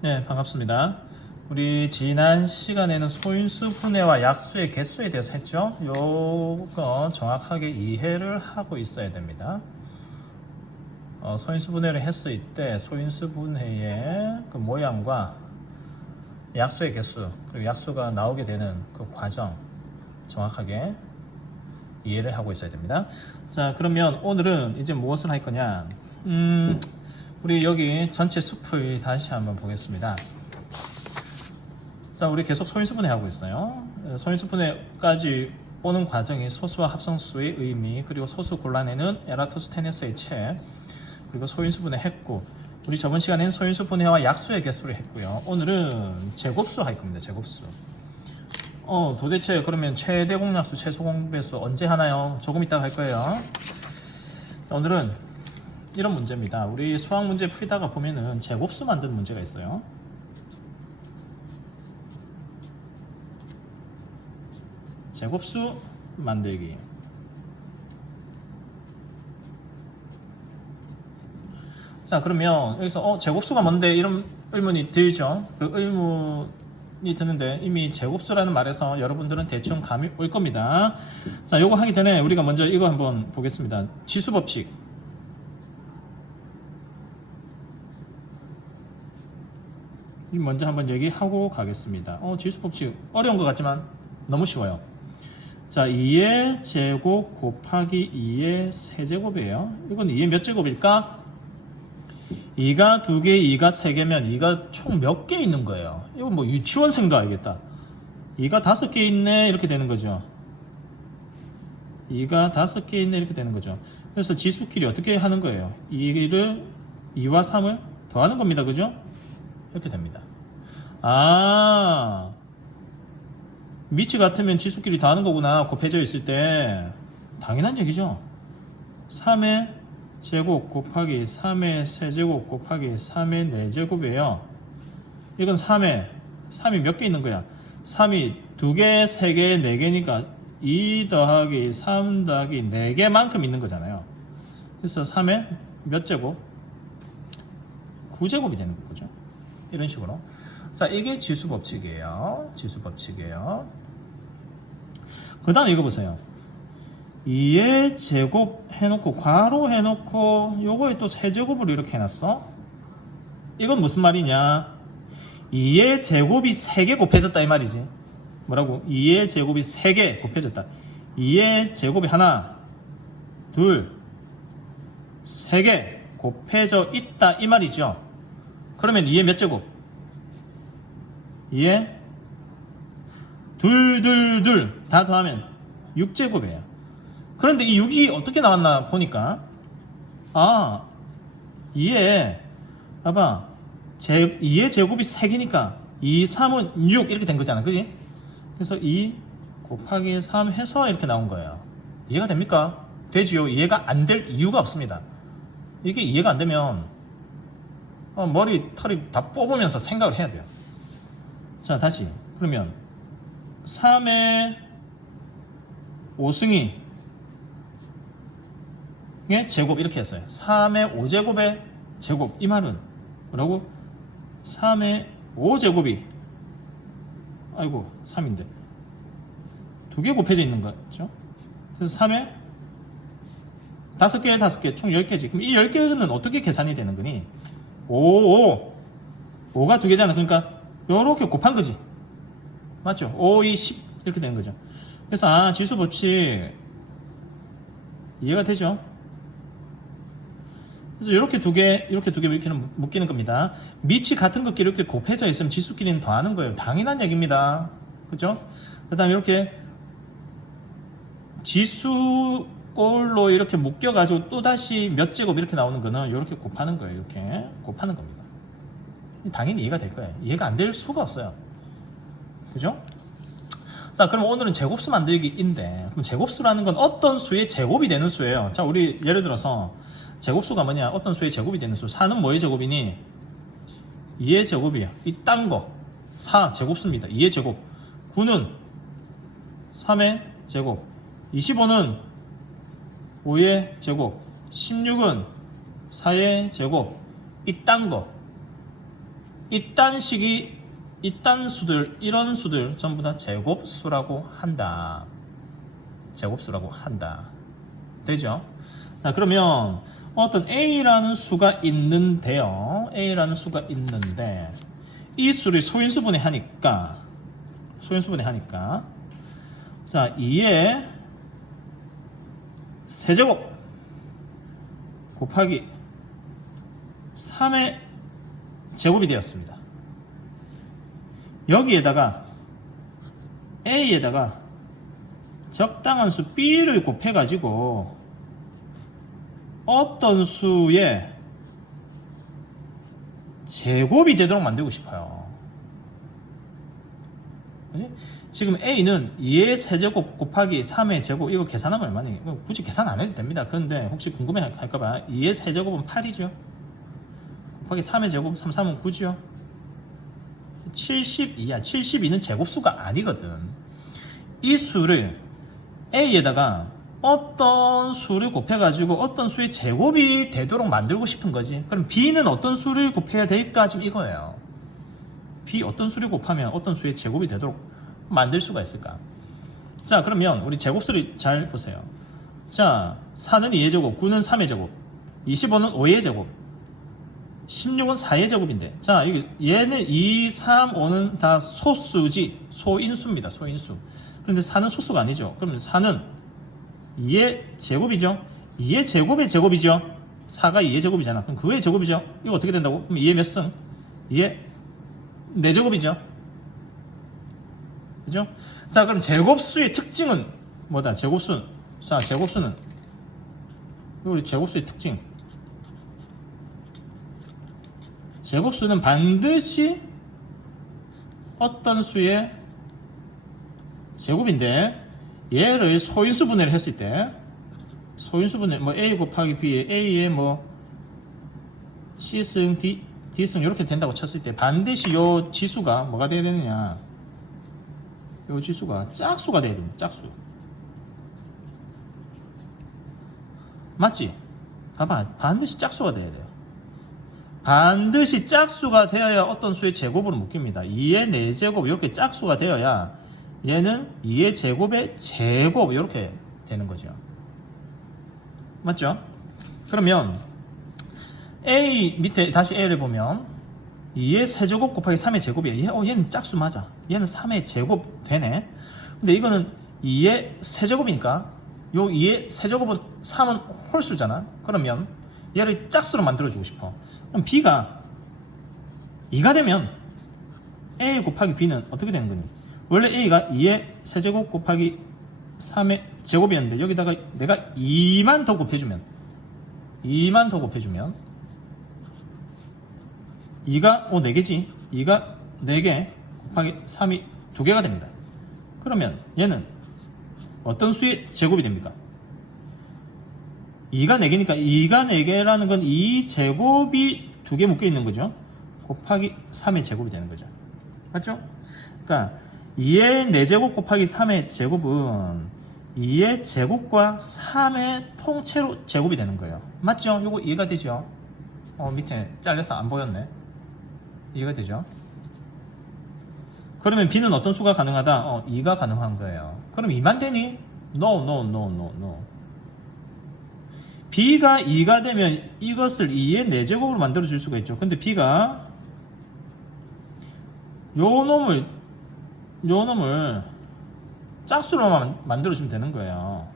네, 반갑습니다. 우리 지난 시간에는 소인수 분해와 약수의 개수에 대해서 했죠. 요거 정확하게 이해를 하고 있어야 됩니다. 소인수 분해를 했을 때 소인수 분해의 그 모양과 약수의 개수, 그리고 약수가 나오게 되는 그 과정 정확하게 이해를 하고 있어야 됩니다. 자, 그러면 오늘은 이제 무엇을 할 거냐? 우리 여기 전체 숲을 다시 한번 보겠습니다. 자, 우리 계속 소인수분해 하고 있어요. 소인수분해까지 보는 과정이 소수와 합성수의 의미, 그리고 소수 골라내는 에라토스테네스의 책, 그리고 소인수분해 했고, 우리 저번 시간에는 소인수분해와 약수의 개수를 했고요. 오늘은 제곱수 할 겁니다. 제곱수. 도대체 그러면 최대 공약수, 최소 공배수 언제 하나요? 조금 이따가 할 거예요. 자, 오늘은 이런 문제입니다. 우리 수학 문제 풀다가 보면은 제곱수 만드는 문제가 있어요. 제곱수 만들기. 자, 그러면 여기서 제곱수가 뭔데 이런 의문이 들죠. 그 의문이 드는데 이미 제곱수라는 말에서 여러분들은 대충 감이 올 겁니다. 자, 요거 하기 전에 우리가 먼저 이거 한번 보겠습니다. 지수법칙. 먼저 한번 얘기하고 가겠습니다. 지수법칙 어려운 것 같지만 너무 쉬워요. 자, 2의 제곱 곱하기 2의 세제곱이에요. 이건 2의 몇 제곱일까? 2가 2개, 2가 3개면 2가 총 몇 개 있는 거예요. 이건 뭐 유치원생도 알겠다. 2가 5개 있네 이렇게 되는 거죠. 2가 5개 있네 이렇게 되는 거죠. 그래서 지수끼리 어떻게 하는 거예요? 2와 3을 더하는 겁니다. 그죠? 이렇게 됩니다. 밑이 같으면 지수끼리 더하는 거구나. 곱해져 있을 때 당연한 얘기죠. 3의 제곱 곱하기 3의 세제곱 곱하기 3의 4제곱이에요. 이건 3이 몇 개 있는 거야? 3이 2개, 3개, 4개니까 2 더하기 3 더하기 4개만큼 있는 거잖아요. 그래서 3의 몇 제곱? 9제곱이 되는 거죠. 이런 식으로. 자, 이게 지수법칙이에요. 지수법칙이에요. 그 다음 이거 보세요. 2의 제곱 해놓고 괄호 해놓고 요거에 또 세제곱으로 이렇게 해놨어. 이건 무슨 말이냐? 2의 제곱이 3개 곱해졌다 이 말이지. 뭐라고? 2의 제곱이 3개 곱해졌다. 2의 제곱이 하나, 둘, 3개 곱해져 있다 이 말이죠. 그러면 2의 몇 제곱? 2의 둘 다 더하면 6제곱이에요. 그런데 이 6이 어떻게 나왔나 보니까 2의 봐봐 2의 제곱이 3개니까 2, 3은 6 이렇게 된 거잖아. 그지? 그래서 2 곱하기 3 해서 이렇게 나온 거예요. 이해가 됩니까? 되지요? 이해가 안 될 이유가 없습니다. 이게 이해가 안 되면 머리 털이 다 뽑으면서 생각을 해야 돼요. 자, 다시 그러면 3의 5승이 제곱 이렇게 했어요. 3의 5제곱의 제곱. 이 말은 뭐라고? 3의 5제곱이 3인데 2개 곱해져 있는 거죠. 그래서 3의 5개 총 10개지. 그럼 이 10개는 어떻게 계산이 되는 거니? 5가 2개잖아. 그러니까 요렇게 곱한 거지. 맞죠? 5, 2, 10 이렇게 되는 거죠. 그래서 지수 법칙 이해가 되죠? 그래서 이렇게 두 개 이렇게 묶이는 겁니다. 밑이 같은 것끼리 이렇게 곱해져 있으면 지수끼리는 더하는 거예요. 당연한 얘기입니다. 그죠? 그 다음에 이렇게 지수꼴로 이렇게 묶여가지고 또다시 몇 제곱 이렇게 나오는 거는 이렇게 곱하는 거예요. 이렇게 곱하는 겁니다. 당연히 이해가 될 거예요. 이해가 안 될 수가 없어요. 그죠? 자, 그럼 오늘은 제곱수 만들기인데, 그럼 제곱수라는 건 어떤 수의 제곱이 되는 수예요. 자, 우리 예를 들어서 제곱수가 뭐냐? 어떤 수의 제곱이 되는 수. 4는 뭐의 제곱이니? 2의 제곱이에요. 이 딴 거. 4 제곱수입니다. 2의 제곱. 9는 3의 제곱. 25는 5의 제곱. 16은 4의 제곱. 이 딴 거. 이딴 수들, 이런 수들 전부 다 제곱수라고 한다. 제곱수라고 한다. 되죠? 자, 그러면 어떤 A라는 수가 있는데요. A라는 수가 있는데 이 수를 소인수분해 하니까 자, 2의 세제곱 곱하기 3의 제곱이 되었습니다. 여기에다가 A에다가 적당한 수 B를 곱해가지고 어떤 수의 제곱이 되도록 만들고 싶어요. 그치? 지금 A는 2의 세제곱 곱하기 3의 제곱, 이거 계산하면 얼마니? 굳이 계산 안 해도 됩니다. 그런데 혹시 궁금해 할까봐 2의 세제곱은 8이죠. 곱하기 3의 제곱, 3은 9죠. 72야. 72는 제곱수가 아니거든. 이 수를 A에다가 어떤 수를 곱해가지고 어떤 수의 제곱이 되도록 만들고 싶은 거지. 그럼 B는 어떤 수를 곱해야 될까? 지금 이거예요. B 어떤 수를 곱하면 어떤 수의 제곱이 되도록 만들 수가 있을까? 자, 그러면 우리 제곱수를 잘 보세요. 자, 4는 2의 제곱, 9는 3의 제곱, 25는 5의 제곱, 16은 4의 제곱인데, 자, 얘는 2, 3, 5는 다 소수지, 소인수입니다. 소인수. 그런데 4는 소수가 아니죠. 그러면 4는 2의 제곱이죠. 2의 제곱의 제곱이죠. 4가 2의 제곱이잖아. 그럼 그의 제곱이죠. 이거 어떻게 된다고? 그럼 2의 몇 승? 2의 4제곱이죠. 그죠? 자, 그럼 제곱수의 특징은 뭐다? 제곱수는, 자, 제곱수는 우리 제곱수의 특징, 제곱수는 반드시 어떤 수의 제곱인데, 얘를 소인수 분해를 했을 때, 소인수 분해, 뭐 A 곱하기 B에 A의 뭐 C승, D승 이렇게 된다고 쳤을 때 반드시 요 지수가 뭐가 돼야 되느냐? 요 지수가 짝수가 돼야 됩니다. 짝수. 맞지? 봐봐. 반드시 짝수가 돼야 돼요. 반드시 짝수가 되어야 어떤 수의 제곱으로 묶입니다. 2의 4제곱 이렇게 짝수가 되어야 얘는 2의 제곱의 제곱 이렇게 되는 거죠. 맞죠? 그러면 A 밑에 다시 A를 보면 2의 세제곱 곱하기 3의 제곱이에요. 얘는 짝수 맞아. 얘는 3의 제곱 되네. 근데 이거는 2의 세제곱이니까 요 2의 세제곱은 3은 홀수잖아. 그러면 얘를 짝수로 만들어주고 싶어. 그럼 B가 2가 되면 A 곱하기 B는 어떻게 되는 거니? 원래 A가 2의 세제곱 곱하기 3의 제곱이었는데 여기다가 내가 2만 더 곱해주면 2가 4개지. 2가 4개 곱하기 3이 2개가 됩니다. 그러면 얘는 어떤 수의 제곱이 됩니까? 2가 4개니까 2가 4개라는 건 2제곱이 2개 묶여 있는 거죠. 곱하기 3의 제곱이 되는 거죠. 맞죠? 그러니까 2의 4제곱 곱하기 3의 제곱은 2의 제곱과 3의 통째로 제곱이 되는 거예요. 맞죠? 요거 이해가 되죠? 밑에 잘려서 안 보였네. 이해가 되죠? 그러면 B는 어떤 수가 가능하다? 2가 가능한 거예요. 그럼 2만 되니? No. B가 2가 되면 이것을 2의 4제곱으로 만들어 줄 수가 있죠. 근데 B가 요 놈을 짝수로만 만들어 주면 되는 거예요.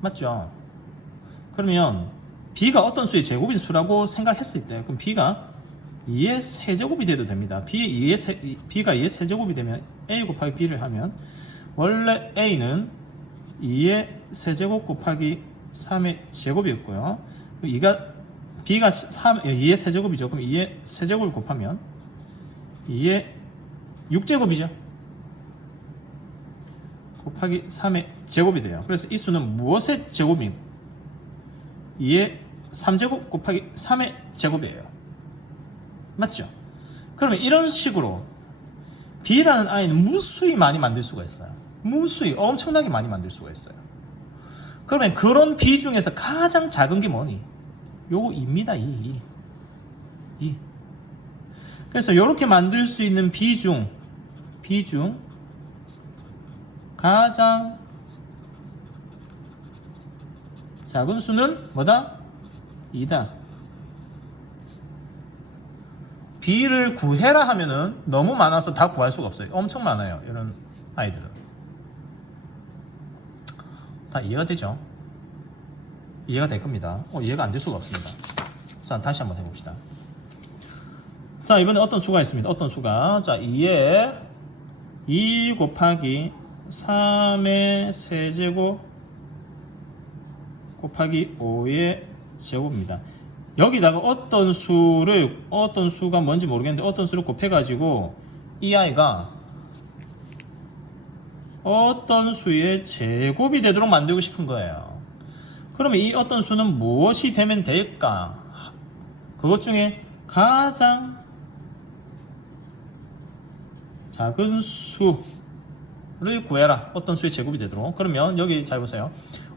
맞죠? 그러면 B가 어떤 수의 제곱인 수라고 생각했을 때, 그럼 B가 2의 세제곱이 돼도 됩니다. B가 2의 세제곱이 되면 A 곱하기 B를 하면 원래 A는 2의 세제곱 곱하기 3의 제곱이었고요. B가 2의 세제곱이죠. 그럼 2의 세제곱을 곱하면 2의 6제곱이죠. 곱하기 3의 제곱이 돼요. 그래서 이 수는 무엇의 제곱입니까? 2의 3제곱 곱하기 3의 제곱이에요. 맞죠? 그러면 이런 식으로 B라는 아이는 무수히 많이 만들 수가 있어요. 무수히 엄청나게 많이 만들 수가 있어요. 그러면 그런 B 중에서 가장 작은 게 뭐니? 요거 2입니다. 2. 2. 그래서 이렇게 만들 수 있는 비중 가장 작은 수는 뭐다? 2다. B를 구해라 하면은 너무 많아서 다 구할 수가 없어요. 엄청 많아요. 이런 아이들은. 다 이해가 되죠? 이해가 될 겁니다. 이해가 안 될 수가 없습니다. 자, 다시 한번 해봅시다. 자, 이번에 어떤 수가 있습니다. 어떤 수가. 자, 2에 2 곱하기 3의 세제곱 곱하기 5의 제곱입니다. 여기다가 어떤 수가 뭔지 모르겠는데 어떤 수를 곱해가지고 이 아이가 어떤 수의 제곱이 되도록 만들고 싶은 거예요. 그러면 이 어떤 수는 무엇이 되면 될까? 그것 중에 가장 작은 수를 구해라. 어떤 수의 제곱이 되도록. 그러면 여기 잘 보세요.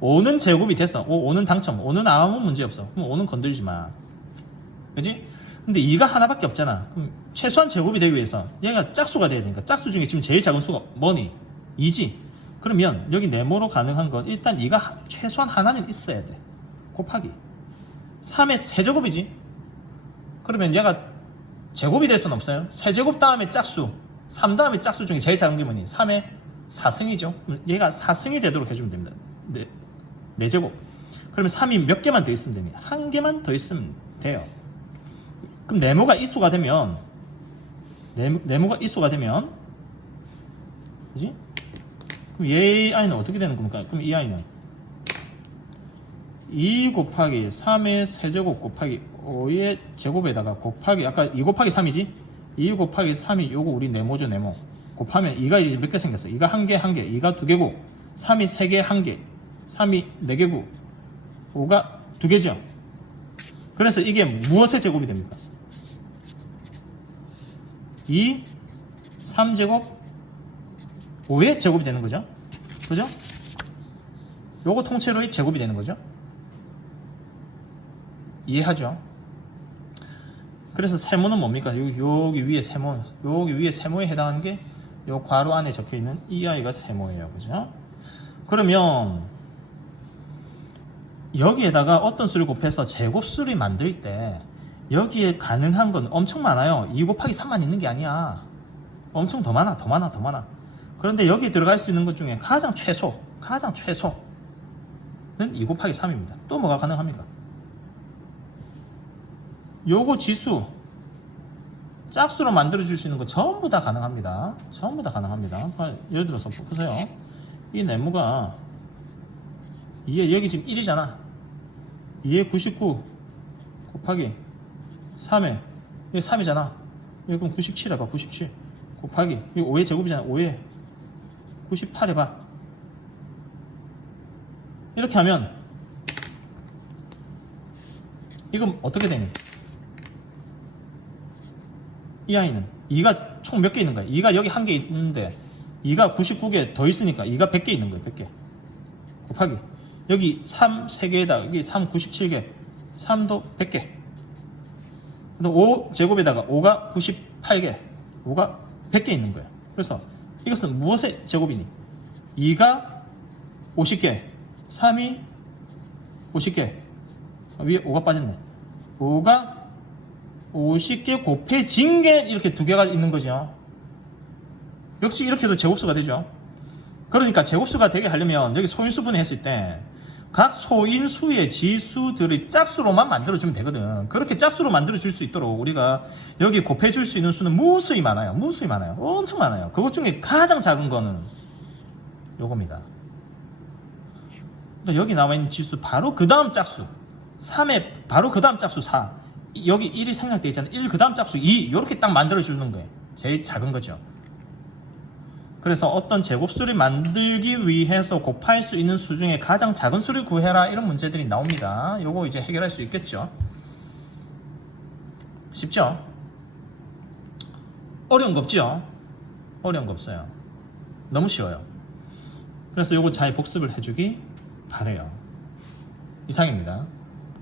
5는 제곱이 됐어. 5는 당첨. 5는 아무 문제 없어. 그럼 5는 건들지 마. 그지? 근데 2가 하나밖에 없잖아. 그럼 최소한 제곱이 되기 위해서 얘가 짝수가 돼야 되니까 짝수 중에 지금 제일 작은 수가 뭐니? 2지. 그러면 여기 네모로 가능한 건 일단 2가 최소한 하나는 있어야 돼. 곱하기 3의 세제곱이지. 그러면 얘가 제곱이 될 수는 없어요. 세제곱 다음에 짝수 3 다음에 짝수 중에 제일 작은 게 뭐니? 3의 4승이죠. 얘가 4승이 되도록 해주면 됩니다. 4제곱. 그러면 3이 몇 개만 더 있으면 됩니다. 한 개만 더 있으면 돼요. 그럼 네모가 이 수가 되면 네모가 이 수가 되면 그지? 그럼 얘 아이는 어떻게 되는 겁니까? 그럼 이 아이는 2 곱하기 3의 세제곱 곱하기 5의 제곱에다가 곱하기 아까 2 곱하기 3이지? 2 곱하기 3이 요거 우리 네모죠. 네모 곱하면 2가 이제 몇 개 생겼어? 2가 1개 2가 2개고 3이 3개 1개 3이 4개고 5가 2개죠. 그래서 이게 무엇의 제곱이 됩니까? 2, 3제곱 5의 제곱이 되는 거죠. 그죠? 요거 통째로의 제곱이 되는 거죠. 이해하죠? 그래서 세모는 뭡니까? 여기 위에 세모, 여기 위에 세모에 해당하는 게 요 괄호 안에 적혀 있는 이 아이가 세모예요. 그죠? 그러면 여기에다가 어떤 수를 곱해서 제곱수를 만들 때 여기에 가능한 건 엄청 많아요. 2 곱하기 3만 있는 게 아니야. 엄청 더 많아. 그런데 여기 들어갈 수 있는 것 중에 가장 최소는 2 곱하기 3입니다. 또 뭐가 가능합니까? 요거 지수 짝수로 만들어 줄 수 있는 거 전부 다 가능합니다. 예를 들어서 보세요. 이 네모가 2에 여기 지금 1이잖아. 2에 99 곱하기 3에 여기 3이잖아. 여기 그럼 97 해봐. 97 곱하기 여기 5의 제곱이잖아. 5에 98 해봐. 이렇게 하면 이건 어떻게 되니? 이 아이는 2가 총 몇 개 있는 거야? 2가 여기 1개 있는데 2가 99개 더 있으니까 2가 100개 있는 거야. 100개 곱하기 여기 3 3개에다 여기 3 97개 3도 100개 그다음 5 제곱에다가 5가 98개 5가 100개 있는 거야. 그래서 이것은 무엇의 제곱이니? 2가 50개 3이 50개 위에 5가 빠졌네. 5가 50개 곱해진 게 이렇게 2개가 있는 거죠. 역시 이렇게도 제곱수가 되죠. 그러니까 제곱수가 되게 하려면 여기 소인수분해 했을 때 각 소인수의 지수들의 짝수로만 만들어주면 되거든. 그렇게 짝수로 만들어줄 수 있도록 우리가 여기 곱해줄 수 있는 수는 무수히 많아요. 엄청 많아요. 그것 중에 가장 작은 거는 요겁니다. 여기 나와 있는 지수 바로 그 다음 짝수 3에 바로 그 다음 짝수 4 여기 1이 생략되어 있잖아요. 1 그 다음 짝수 2 이렇게 딱 만들어주는 거예요. 제일 작은 거죠. 그래서 어떤 제곱수를 만들기 위해서 곱할 수 있는 수 중에 가장 작은 수를 구해라 이런 문제들이 나옵니다. 요거 이제 해결할 수 있겠죠. 쉽죠? 어려운 거 없죠? 어려운 거 없어요. 너무 쉬워요. 그래서 요거 잘 복습을 해주기 바래요. 이상입니다.